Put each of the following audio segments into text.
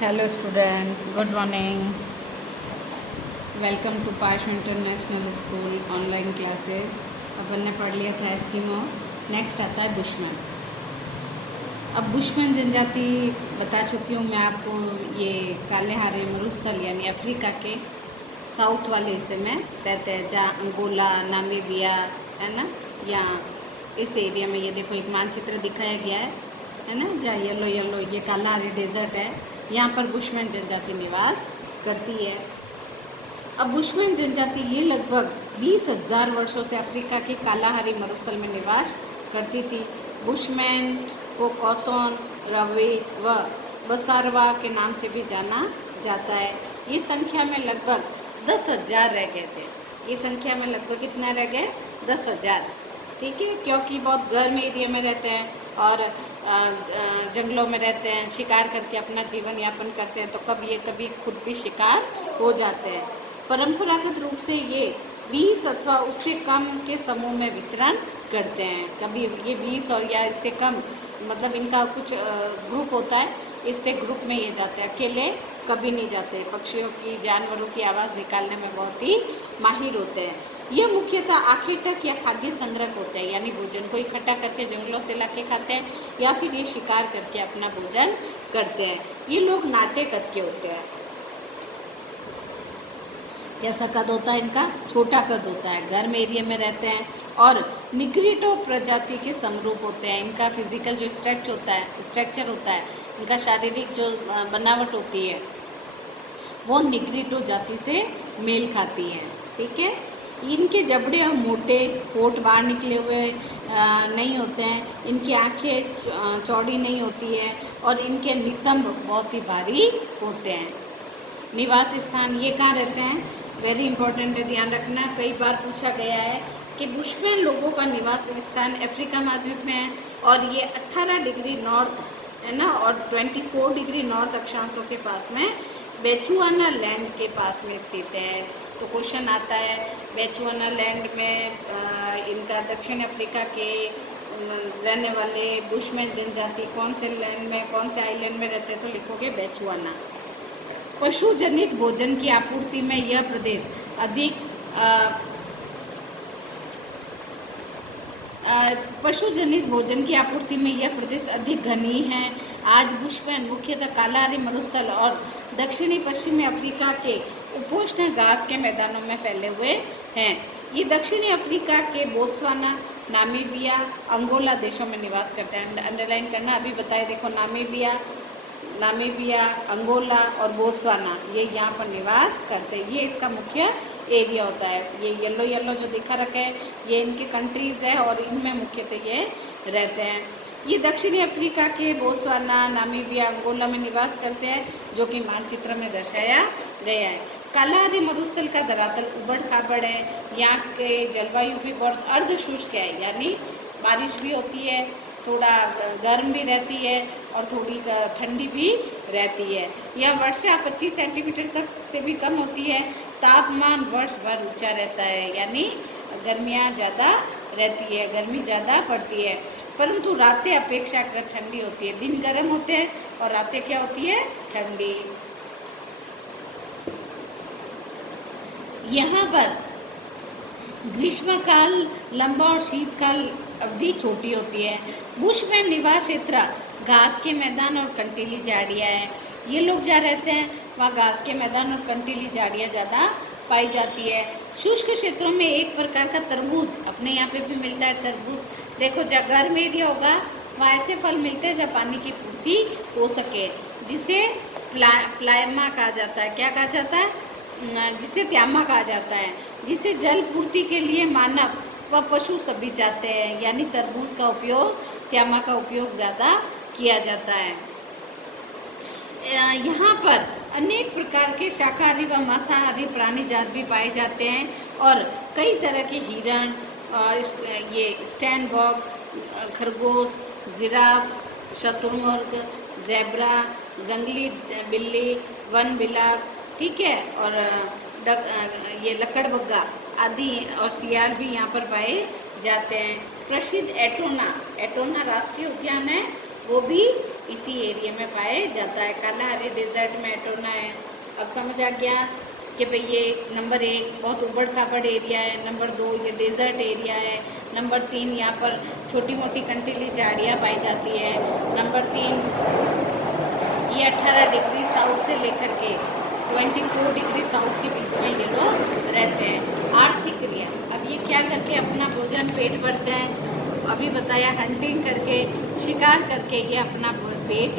Hello student, good morning. Welcome to Parsh international school online classes. अपन ने पढ़ लिया था एस्किमो। नेक्स्ट आता है बुशमैन। अब बुशमैन जनजाति बता चुकी हूँ मैं आपको। ये काले हारे मरुस्थल यानी अफ्रीका के साउथ वाले हिस्से में रहते हैं, जहाँ अंगोला, नामीबिया है ना, या इस एरिया में। ये देखो एक मानचित्र दिखाया गया है ना, जहाँ येलो येलो ये काला हारी डेजर्ट है। यहाँ पर बुशमैन जनजाति निवास करती है। अब बुशमैन जनजाति ये लगभग 20,000 वर्षों से अफ्रीका के कालाहारी मरुस्थल में निवास करती थी। बुशमैन को कौसोन, रवे व बसारवा के नाम से भी जाना जाता है। ये संख्या में लगभग 10,000 रह गए थे। ये संख्या में लगभग कितना रह गए? 10,000। ठीक है, क्योंकि बहुत गर्म एरिया में रहते हैं और जंगलों में रहते हैं, शिकार करके अपना जीवन यापन करते हैं, तो कभी खुद भी शिकार हो जाते हैं। परंपरागत रूप से ये 20 अथवा उससे कम के समूह में विचरण करते हैं। कभी ये 20 और या इससे कम, मतलब इनका कुछ ग्रुप होता है, इससे ग्रुप में ये जाते हैं, अकेले कभी नहीं जाते। पक्षियों की, जानवरों की आवाज़ निकालने में बहुत ही माहिर होते हैं। ये मुख्यतः आखेटक या खाद्य संग्रह होते हैं, यानी भोजन को इकट्ठा करके जंगलों से लाके खाते हैं, या फिर ये शिकार करके अपना भोजन करते हैं। ये लोग नाटे कद के होते हैं। कैसा कद होता है इनका? छोटा कद होता है, गर्म एरिया में रहते हैं और निग्रिटो प्रजाति के समरूप होते हैं। इनका फिजिकल जो स्ट्रक्चर होता है, इनका शारीरिक जो बनावट होती है, वो निग्रिटो जाति से मेल खाती है। ठीक है, इनके जबड़े और मोटे, होठ बाहर निकले हुए नहीं होते हैं, इनकी आंखें चौड़ी नहीं होती है और इनके नितंब बहुत ही भारी होते हैं। निवास स्थान ये कहाँ रहते हैं? वेरी इंपॉर्टेंट है, ध्यान रखना। कई बार पूछा गया है कि बुशमैन लोगों का निवास स्थान अफ्रीका महाद्वीप में है और ये 18 डिग्री नॉर्थ है ना, और 24 डिग्री नॉर्थ अक्षांशों के पास में बेचुआना लैंड के पास में स्थित है। तो क्वेश्चन आता है, बेचुआना लैंड में इनका दक्षिण अफ्रीका के रहने वाले बुशमैन जनजाति कौन से लैंड में, कौन से आइलैंड में रहते हैं? तो लिखोगे बेचुआना। पशु जनित भोजन की आपूर्ति में यह प्रदेश अधिक पशुजनित भोजन की आपूर्ति में यह प्रदेश अधिक घनी है। आज बुशमैन मुख्यतः कालाहारी मरुस्थल और दक्षिणी पश्चिमी अफ्रीका के उपोष्ण घास के मैदानों में फैले हुए हैं। ये दक्षिणी अफ्रीका के बोत्सवाना, नामीबिया, अंगोला देशों में निवास करते हैं। अंडरलाइन करना, अभी बताए देखो, नामीबिया, अंगोला और बोत्सवाना, ये यहाँ पर निवास करते हैं। ये इसका मुख्य एरिया होता है। ये येलो येलो जो दिखा रखा है, ये इनके कंट्रीज़ है और इनमें मुख्यतः ये रहते हैं। ये दक्षिणी अफ्रीका के बोत्सवाना, नामीबिया, अंगोला में निवास करते हैं, जो कि मानचित्र में दर्शाया गया है। कालाहारी मरुस्थल का धरातल उबड़ खाबड़ है। यहाँ के जलवायु भी बहुत अर्धशुष्क है, यानी बारिश भी होती है, थोड़ा गर्म भी रहती है और थोड़ी ठंडी भी रहती है। यह वर्षा 25 सेंटीमीटर तक से भी कम होती है। तापमान वर्ष भर ऊंचा रहता है, यानी गर्मियाँ ज़्यादा रहती है, गर्मी ज़्यादा पड़ती है, परंतु रातें अपेक्षाकृत ठंडी होती है। दिन गर्म होते हैं और रातें क्या होती है? ठंडी। यहाँ पर ग्रीष्मकाल लंबा और शीतकाल अवधि छोटी होती है। बुशमैन निवास क्षेत्र घास के मैदान और कंटीली झाड़ियाँ हैं। ये लोग जहाँ रहते हैं वहाँ घास के मैदान और कंटीली झाड़ियाँ ज़्यादा पाई जाती है। शुष्क क्षेत्रों में एक प्रकार का तरबूज, अपने यहाँ पे भी मिलता है तरबूज। देखो, जहाँ गर्म एरिया होगा वहाँ ऐसे फल मिलते हैं जहाँ पानी की पूर्ति हो सके, जिसे प्लायमा कहा जाता है। क्या कहा जाता है? जिसे त्यामा कहा जाता है, जिसे जल पूर्ति के लिए मानव व पशु सभी चाहते हैं, यानी तरबूज का उपयोग, त्यामा का उपयोग ज़्यादा किया जाता है। यहाँ पर अनेक प्रकार के शाकाहारी व मांसाहारी प्राणी जात भी पाए जाते हैं और कई तरह के हिरण और ये स्टैंडबॉग, खरगोश, जिराफ, शतुरमुर्ग, ज़ेब्रा, जंगली बिल्ली, वन बिलाव, ठीक है, और ये लकड़बग्गा आदि और सियार भी यहाँ पर पाए जाते हैं। प्रसिद्ध एटोना राष्ट्रीय उद्यान है, वो भी इसी एरिया में पाए जाता है। कालाहारी डेजर्ट में एटोना है। अब समझ आ गया कि भाई ये नंबर 1 बहुत उबड़ खाबड़ एरिया है, नंबर 2 ये डेजर्ट एरिया है, नंबर 3 यहाँ पर छोटी मोटी कंटीली झाड़ियाँ पाई जाती है, नंबर 3 ये 18 डिग्री साउथ से लेकर के 24 डिग्री साउथ के बीच में ये लोग रहते हैं। आर्थिक क्रिया, अब ये क्या करके अपना भोजन पेट भरते हैं, अभी बताया हंटिंग करके, शिकार करके ये अपना पेट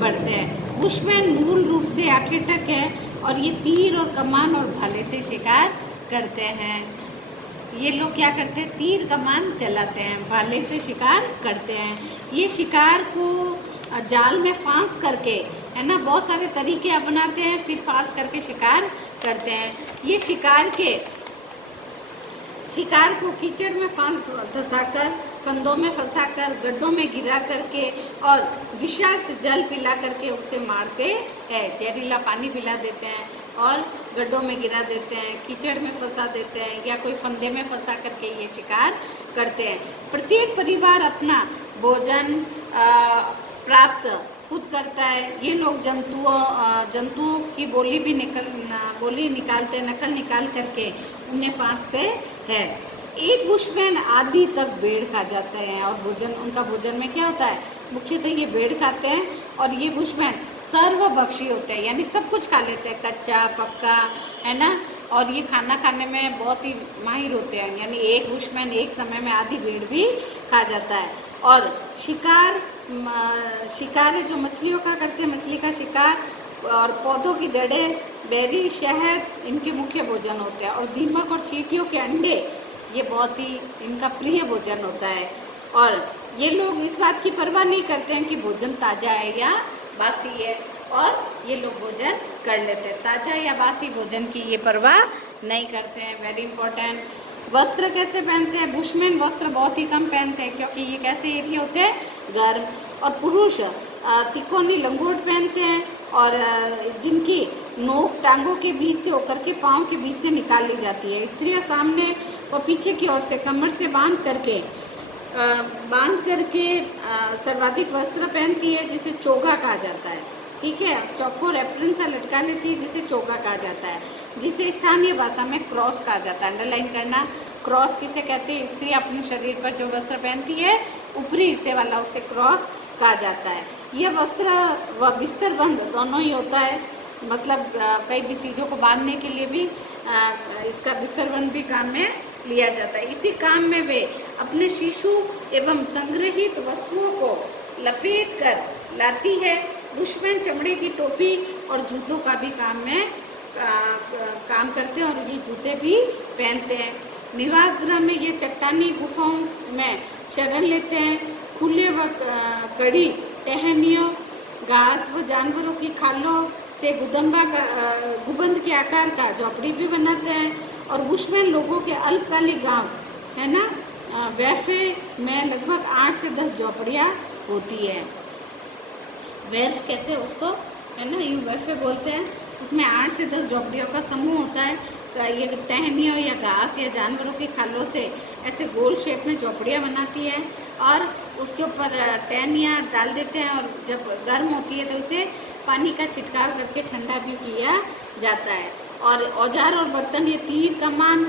भरते हैं। बुशमैन मूल रूप से आर्किटेक्ट है और ये तीर और कमान और भाले से शिकार करते हैं। ये लोग क्या करते हैं, तीर कमान चलाते हैं, भाले से शिकार करते हैं। ये शिकार को जाल में फांस करके, है ना, बहुत सारे तरीके अपनाते हैं, फिर फांस करके शिकार करते हैं। ये शिकार को कीचड़ में धंसाकर, फंदों में फंसाकर, गड्ढों में गिरा करके और विषाक्त जल पिला करके उसे मारते हैं। जहरीला पानी पिला देते हैं और गड्ढों में गिरा देते हैं, कीचड़ में फंसा देते हैं या कोई फंदे में फंसा करके ये शिकार करते हैं। प्रत्येक परिवार अपना भोजन प्राप्त खुद करता है। ये लोग जंतुओं की बोली निकालते हैं, नकल निकाल करके उन्हें फांसते हैं। एक बुशमैन आदि तक भेड़ खा जाते हैं और उनका भोजन में क्या होता है, मुख्यतः ये भेड़ खाते हैं। और ये बुशमैन सर्वभक्षी होते हैं, यानी सब कुछ खा लेते हैं, कच्चा पक्का, है ना, और ये खाना खाने में बहुत ही माहिर होते हैं। यानी एक बुशमैन एक समय में आधी भेड़ भी खा जाता है। और शिकार है जो मछलियों का करते हैं, मछली का शिकार, और पौधों की जड़ें, बेरी, शहद इनके मुख्य भोजन होते हैं। और दीमक और चींटियों के अंडे ये बहुत ही इनका प्रिय भोजन होता है। और ये लोग इस बात की परवाह नहीं करते हैं कि भोजन ताज़ा है या बासी है, और ये लोग भोजन कर लेते हैं। ताज़ा या बासी भोजन की ये परवाह नहीं करते हैं। Very important. वस्त्र कैसे पहनते हैं, बुशमैन वस्त्र बहुत ही कम पहनते हैं क्योंकि ये कैसे एरिया होते हैं, गर्म। और पुरुष तिकोनी लंगोट पहनते हैं और जिनकी नोक टांगों के बीच से होकर के पाँव के बीच से निकाल ली जाती है। स्त्रियां सामने और पीछे की ओर से कमर से बांध करके सर्वाधिक वस्त्र पहनती है जिसे चोगा कहा जाता है। ठीक है, चौको एप्रन से लटका लेती है जिसे चोगा कहा जाता है, जिसे स्थानीय भाषा में क्रॉस कहा जाता है। अंडरलाइन करना, क्रॉस किसे कहते हैं, स्त्री अपने शरीर पर जो वस्त्र पहनती है ऊपरी हिस्से वाला, उसे क्रॉस कहा जाता है। यह वस्त्र व बिस्तर बंद दोनों ही होता है, मतलब कई भी चीज़ों को बांधने के लिए भी इसका बिस्तर बंद भी काम में लिया जाता है। इसी काम में वे अपने शिशु एवं संग्रहित वस्तुओं को लपेट कर लाती है। बुशमैन चमड़े की टोपी और जूतों का भी काम करते हैं और ये जूते भी पहनते हैं। निवास गृह में ये चट्टानी गुफाओं में शरण लेते हैं। खुले व कड़ी टहनियों, घास व जानवरों की खालों से गुबंद के आकार का झोपड़ी भी बनाते हैं। और बुशमैन लोगों के अल्पकालिक गांव, है ना, वैफे में लगभग 8 से 10 झोपड़ियाँ होती है। वेल्फ कहते हैं उसको, है ना, यूँ वैफे बोलते हैं। इसमें 8 से 10 झोपड़ियों का समूह होता है। तो ये टहनियों या घास या जानवरों की खालों से ऐसे गोल शेप में झोपड़ियाँ बनाती है और उसके ऊपर टहनियाँ डाल देते हैं और जब गर्म होती है तो उसे पानी का छिड़काव करके ठंडा भी किया जाता है। और औजार और बर्तन, ये तीर कमान,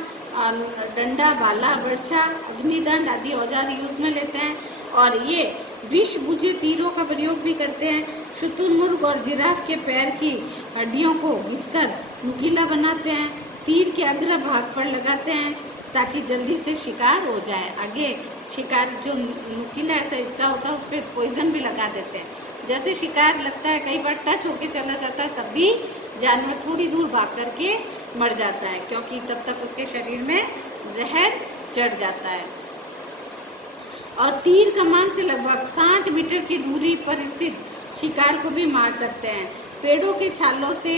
डंडा, भाला, बर्छा, अग्निदंड आदि औजार यूज़ में लेते हैं। और ये विष बुझे तीरों का प्रयोग भी करते हैं। शुतुरमुर्ग और जिराफ के पैर की हड्डियों को घिसकर नुकीला बनाते हैं। तीर के अग्र भाग पर लगाते हैं ताकि जल्दी से शिकार हो जाए। आगे शिकार जो नुकीला ऐसा हिस्सा होता है उस पर पॉइजन भी लगा देते हैं। जैसे शिकार लगता है, कई बार टच होके चला जाता है, तब भी जानवर थोड़ी दूर भाग करके मर जाता है क्योंकि तब तक उसके शरीर में जहर चढ़ जाता है। और तीर कमान से लगभग 60 मीटर की दूरी पर स्थित शिकार को भी मार सकते हैं। पेड़ों के छालों से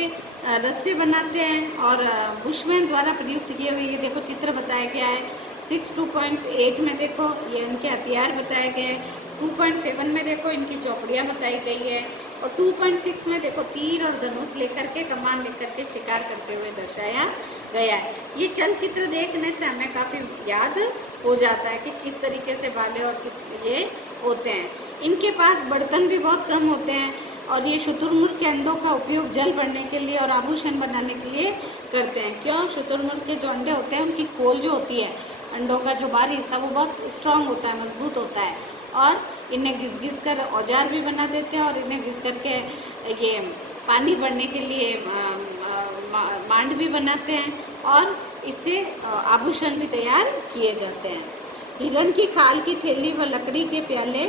रस्से बनाते हैं और बुशमैन द्वारा प्रयुक्त किए हुए, ये देखो चित्र बताया गया है। 6.2.8 में देखो ये इनके हथियार बताए गए हैं। 2.7 में देखो इनकी चौपड़ियाँ बताई गई है। और 2.6 में देखो तीर और धनुष लेकर के, कमान लेकर के शिकार करते हुए दर्शाया गया है। ये चलचित्र देखने से हमें काफ़ी याद हो जाता है कि किस तरीके से भाले और ये होते हैं। इनके पास बर्तन भी बहुत कम होते हैं और ये शुतुरमुर्ग के अंडों का उपयोग जल भरने के लिए और आभूषण बनाने के लिए करते हैं। क्यों? शुतुरमुर्ग के जो अंडे होते हैं उनकी खोल जो होती है, अंडों का जो बाहरी हिस्सा, वो बहुत स्ट्रांग होता है, मजबूत होता है, और इन्हें घिस घिस कर औजार भी बना देते हैं और इन्हें घिस करके ये पानी भरने के लिए मांड भी बनाते हैं और इससे आभूषण भी तैयार किए जाते हैं। हिरण की खाल की थैली व लकड़ी के प्याले,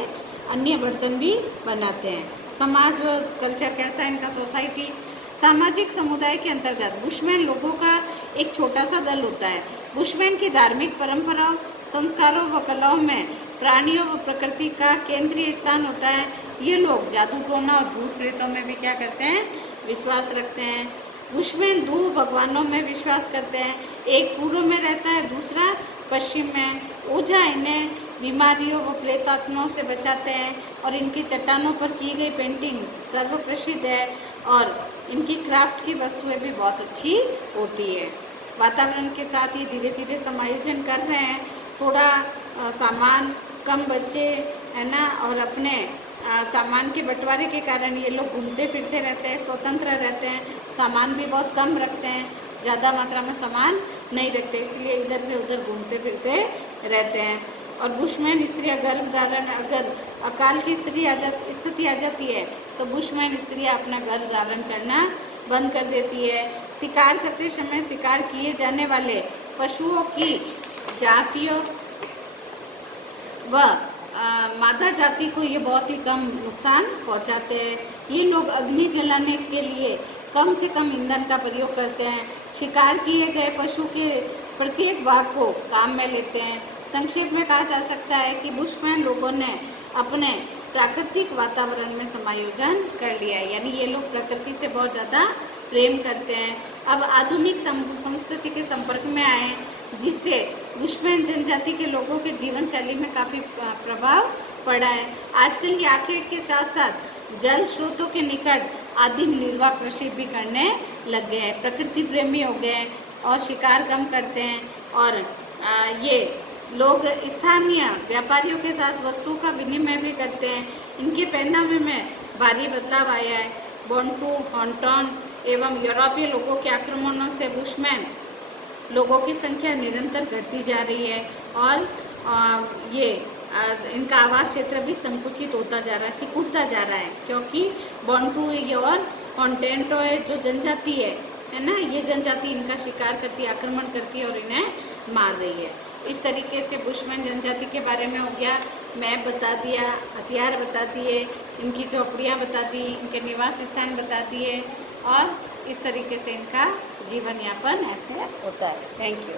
अन्य बर्तन भी बनाते हैं। समाज व कल्चर कैसा है इनका? सोसाइटी, सामाजिक समुदाय के अंतर्गत बुशमैन लोगों का एक छोटा सा दल होता है। बुशमैन की धार्मिक परंपराओं, संस्कारों व कलाओं में प्राणियों व प्रकृति का केंद्रीय स्थान होता है। ये लोग जादू टोना और भूत प्रेतों में भी क्या करते हैं? विश्वास रखते हैं। बुशमैन दो भगवानों में विश्वास करते हैं, एक पूर्व में रहता है, दूसरा पश्चिम में। ओझा इन्हें बीमारियों व प्रेत आत्माओं से बचाते हैं और इनकी चट्टानों पर की गई पेंटिंग सर्व प्रसिद्ध है और इनकी क्राफ्ट की वस्तुएं भी बहुत अच्छी होती है। वातावरण के साथ ही धीरे धीरे समायोजन कर रहे हैं, थोड़ा सामान कम बच्चे है ना, और अपने सामान के बंटवारे के कारण ये लोग घूमते फिरते रहते हैं, स्वतंत्र रहते हैं, सामान भी बहुत कम रखते हैं, ज़्यादा मात्रा में सामान नहीं रखते, इसलिए इधर से उधर घूमते फिरते रहते हैं। और बुशमैन स्त्रियाँ गर्भ धारण, अगर अकाल की स्थिति आ जाती है तो बुशमैन स्त्रियाँ अपना गर्भ धारण करना बंद कर देती है। शिकार करते समय शिकार किए जाने वाले पशुओं की जातियों व मादा जाति को ये बहुत ही कम नुकसान पहुंचाते हैं। ये लोग अग्नि जलाने के लिए कम से कम ईंधन का प्रयोग करते हैं। शिकार किए गए पशु के प्रत्येक भाग को काम में लेते हैं। संक्षेप में कहा जा सकता है कि बुशमैन लोगों ने अपने प्राकृतिक वातावरण में समायोजन कर लिया है, यानी ये लोग प्रकृति से बहुत ज़्यादा प्रेम करते हैं। अब आधुनिक संस्कृति के संपर्क में आए, जिससे बुशमैन जनजाति के लोगों के जीवन शैली में काफ़ी प्रभाव पड़ा है। आजकल ये आखेट के साथ साथ जल स्रोतों के निकट आदिम निर्वाह कृषि भी करने लग गए हैं, प्रकृति प्रेमी हो गए हैं और शिकार कम करते हैं। और ये लोग स्थानीय व्यापारियों के साथ वस्तुओं का विनिमय भी करते हैं। इनके पहनावे में भारी बदलाव आया है। बोंटू, हॉन्टॉन एवं यूरोपीय लोगों के आक्रमणों से बुशमैन लोगों की संख्या निरंतर घटती जा रही है और इनका आवास क्षेत्र भी संकुचित होता जा रहा है, सिकुड़ता जा रहा है, क्योंकि बोंटू और हॉन्टेंटो है जो जनजाति है ना, ये जनजाति इनका शिकार करती है, आक्रमण करती है और इन्हें मार रही है। इस तरीके से बुशमैन जनजाति के बारे में हो गया, मैप बता दिया, हथियार बता दिए, इनकी झोपड़ियाँ बता दी, इनके निवास स्थान बता दिए और इस तरीके से इनका जीवन यापन ऐसे होता है। Thank you.